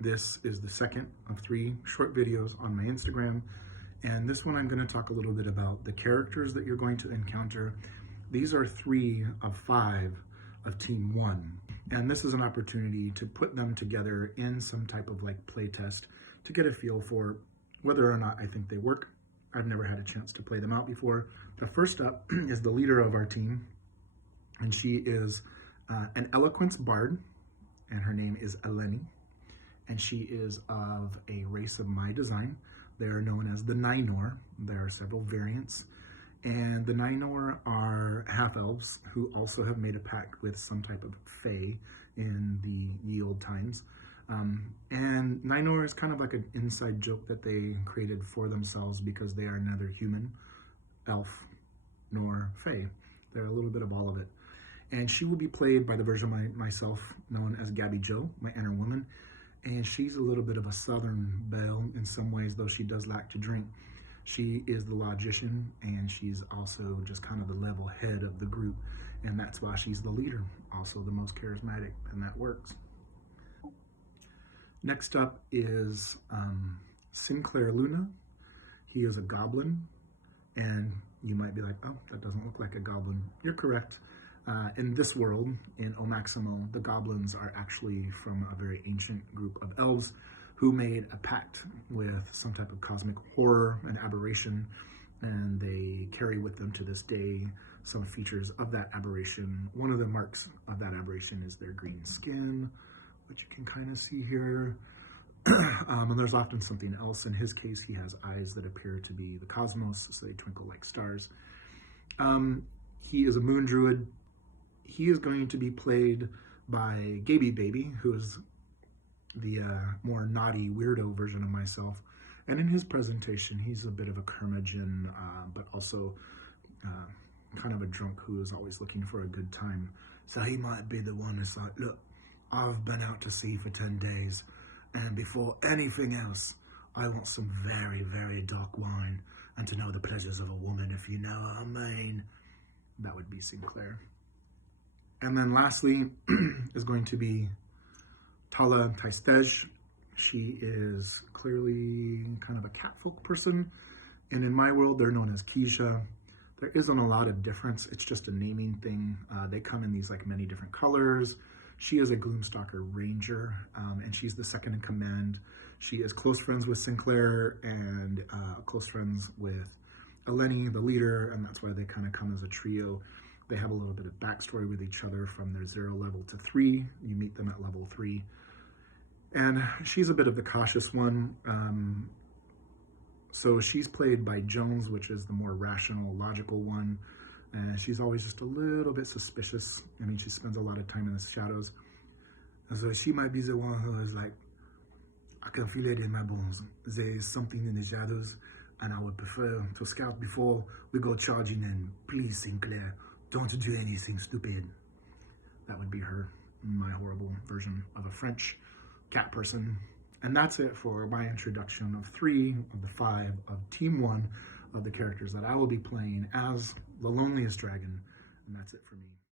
This is the second of 3 short videos on my Instagram, and this one I'm going to talk a little bit about the characters that you're going to encounter. These are 3 of 5 of Team 1, and this is an opportunity to put them together in some type of like play test to get a feel for whether or not I think they work. I've never had a chance to play them out before. The first up is the leader of our team, and she is an eloquence bard, and her name is Eleni, and she is of a race of my design. They are known as the Ninor. There are several variants, and the Ninor are half-elves who also have made a pact with some type of fae in the ye old times. And Ninor is kind of like an inside joke that they created for themselves because they are neither human, elf, nor fae. They're a little bit of all of it. And she will be played by the version of myself known as Gabby Joe, my inner woman. And she's a little bit of a southern belle in some ways, though she does like to drink. She is the logician, and she's also just kind of the level head of the group. And that's why she's the leader, also the most charismatic, and that works. Next up is Sinclair Luna. He is a goblin, and you might be like, oh, that doesn't look like a goblin. You're correct. In this world, in OMAXAMO, the goblins are actually from a very ancient group of elves who made a pact with some type of cosmic horror and aberration, and they carry with them to this day some features of that aberration. One of the marks of that aberration is their green skin, which you can kind of see here. And there's often something else. In his case, he has eyes that appear to be the cosmos, so they twinkle like stars. He is a moon druid. He is going to be played by Gaby Baby, who is the more naughty weirdo version of myself. And in his presentation, he's a bit of a curmudgeon, but also kind of a drunk who is always looking for a good time. So he might be the one who's like, look, I've been out to sea for 10 days, and before anything else, I want some very, very dark wine and to know the pleasures of a woman, if you know what I mean. That would be Sinclair. And then lastly is going to be Tala Taistej. She is clearly kind of a catfolk person, and in my world, they're known as Keisha. There isn't a lot of difference. It's just a naming thing. They come in these like many different colors. She is a Gloomstalker Ranger, and she's the second in command. She is close friends with Sinclair and close friends with Eleni, the leader, and that's why they kind of come as a trio. They have a little bit of backstory with each other from their 0 level to 3. You meet them at level 3. And she's a bit of the cautious one. So she's played by Jones, which is the more rational, logical one. And she's always just a little bit suspicious. I mean, she spends a lot of time in the shadows. And so she might be the one who is like, I can feel it in my bones. There is something in the shadows, and I would prefer to scout before we go charging in. Please, Sinclair, don't do anything stupid. That would be her, my horrible version of a French cat person. And that's it for my introduction of 3 of the 5 of Team 1 of the characters that I will be playing as the Loneliest Dragon. And that's it for me.